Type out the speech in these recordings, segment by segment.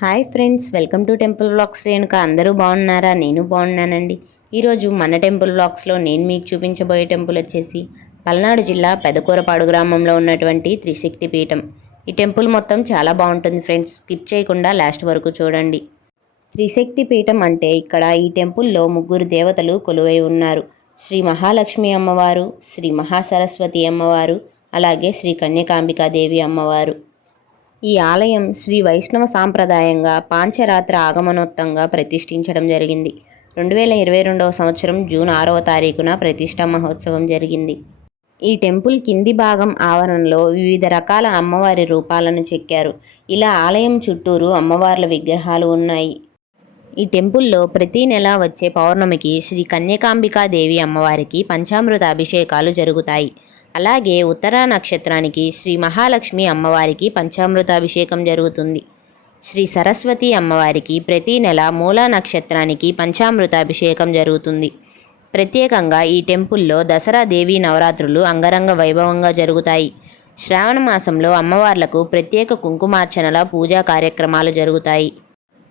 Hi friends, welcome to temple vlogs. Renuka. అందరూ బాగున్నారా? నేను బాగున్నానండి. ఈరోజు మన టెంపుల్ వ్లాగ్స్లో నేను మీకు చూపించబోయే టెంపుల్ వచ్చేసి పల్నాడు జిల్లా పెదకూరపాడు గ్రామంలో ఉన్నటువంటి త్రిశక్తి పీఠం. ఈ టెంపుల్ మొత్తం చాలా బాగుంటుంది ఫ్రెండ్స్, స్కిప్ చేయకుండా లాస్ట్ వరకు చూడండి. త్రిశక్తి పీఠం అంటే ఇక్కడ ఈ టెంపుల్లో ముగ్గురు దేవతలు కొలువై ఉన్నారు. శ్రీ మహాలక్ష్మి అమ్మవారు, శ్రీ మహాసరస్వతి అమ్మవారు, అలాగే శ్రీ కన్యకాంబికాదేవి అమ్మవారు. ఈ ఆలయం శ్రీ వైష్ణవ సాంప్రదాయంగా పాంచరాత్ర ఆగమనోత్తంగా ప్రతిష్ఠించడం జరిగింది. 2022 సంవత్సరం జూన్ 6వ తారీఖున ప్రతిష్టా మహోత్సవం జరిగింది. ఈ టెంపుల్ కింది భాగం ఆవరణలో వివిధ రకాల అమ్మవారి రూపాలను చెక్కారు. ఇలా ఆలయం చుట్టూరు అమ్మవార్ల విగ్రహాలు ఉన్నాయి. ఈ టెంపుల్లో ప్రతి నెల వచ్చే పౌర్ణమికి శ్రీ కన్యకాంబికాదేవి అమ్మవారికి పంచామృత అభిషేకాలు జరుగుతాయి. అలాగే ఉత్తరా నక్షత్రానికి శ్రీ మహాలక్ష్మి అమ్మవారికి పంచామృతాభిషేకం జరుగుతుంది. శ్రీ సరస్వతి అమ్మవారికి ప్రతి నెల మూలా నక్షత్రానికి పంచామృతాభిషేకం జరుగుతుంది. ప్రత్యేకంగా ఈ టెంపుల్లో దసరా దేవీ నవరాత్రులు అంగరంగ వైభవంగా జరుగుతాయి. శ్రావణ మాసంలో అమ్మవార్లకు ప్రత్యేక కుంకుమార్చనల పూజా కార్యక్రమాలు జరుగుతాయి.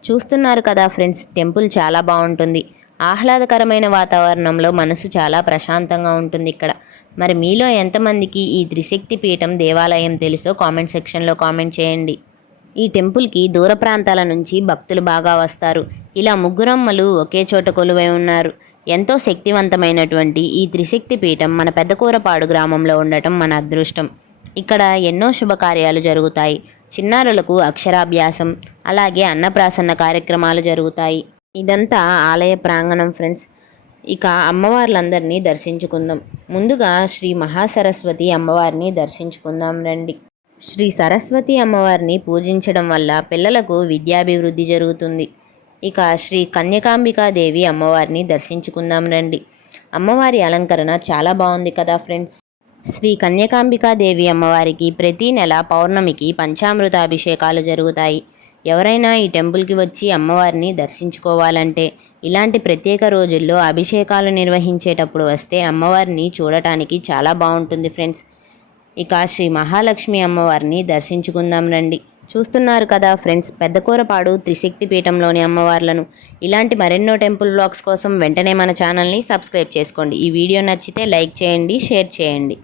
చూస్తున్నారు కదా ఫ్రెండ్స్, టెంపుల్ చాలా బాగుంటుంది. ఆహ్లాదకరమైన వాతావరణంలో మనసు చాలా ప్రశాంతంగా ఉంటుంది ఇక్కడ. మరి మీలో ఎంతమందికి ఈ త్రిశక్తి పీఠం దేవాలయం తెలుసో కామెంట్ సెక్షన్లో కామెంట్ చేయండి. ఈ టెంపుల్కి దూర ప్రాంతాల నుంచి భక్తులు బాగా వస్తారు. ఇలా ముగ్గురమ్మలు ఒకే చోట కొలువై ఉన్నారు. ఎంతో శక్తివంతమైనటువంటి ఈ త్రిశక్తి పీఠం మన పెదకూరపాడు గ్రామంలో ఉండటం మన అదృష్టం. ఇక్కడ ఎన్నో శుభకార్యాలు జరుగుతాయి. చిన్నారులకు అక్షరాభ్యాసం, అలాగే అన్నప్రాసన్న కార్యక్రమాలు జరుగుతాయి. ఇదంతా ఆలయ ప్రాంగణం ఫ్రెండ్స్. ఇక అమ్మవార్లందరినీ దర్శించుకుందాం. ముందుగా శ్రీ మహాసరస్వతి అమ్మవారిని దర్శించుకుందాం రండి. శ్రీ సరస్వతి అమ్మవారిని పూజించడం వల్ల పిల్లలకు విద్యాభివృద్ధి జరుగుతుంది. ఇక శ్రీ కన్యకాంబికాదేవి అమ్మవారిని దర్శించుకుందాం రండి. అమ్మవారి అలంకరణ చాలా బాగుంది కదా ఫ్రెండ్స్. శ్రీ కన్యకాంబికాదేవి అమ్మవారికి ప్రతి నెల పౌర్ణమికి పంచామృత అభిషేకాలు జరుగుతాయి. ఎవరైనా ఈ టెంపుల్కి వచ్చి అమ్మవారిని దర్శించుకోవాలంటే ఇలాంటి ప్రత్యేక రోజుల్లో అభిషేకాలు నిర్వహించేటప్పుడు వస్తే అమ్మవారిని చూడటానికి చాలా బాగుంటుంది ఫ్రెండ్స్. ఇక శ్రీ మహాలక్ష్మి అమ్మవారిని దర్శించుకుందాం రండి. చూస్తున్నారు కదా ఫ్రెండ్స్, పెద్దకూరపాడు త్రిశక్తి పీఠంలోని అమ్మవార్లను. ఇలాంటి మరెన్నో టెంపుల్ వ్లాగ్స్ కోసం వెంటనే మన ఛానల్ని సబ్స్క్రైబ్ చేసుకోండి. ఈ వీడియో నచ్చితే లైక్ చేయండి, షేర్ చేయండి.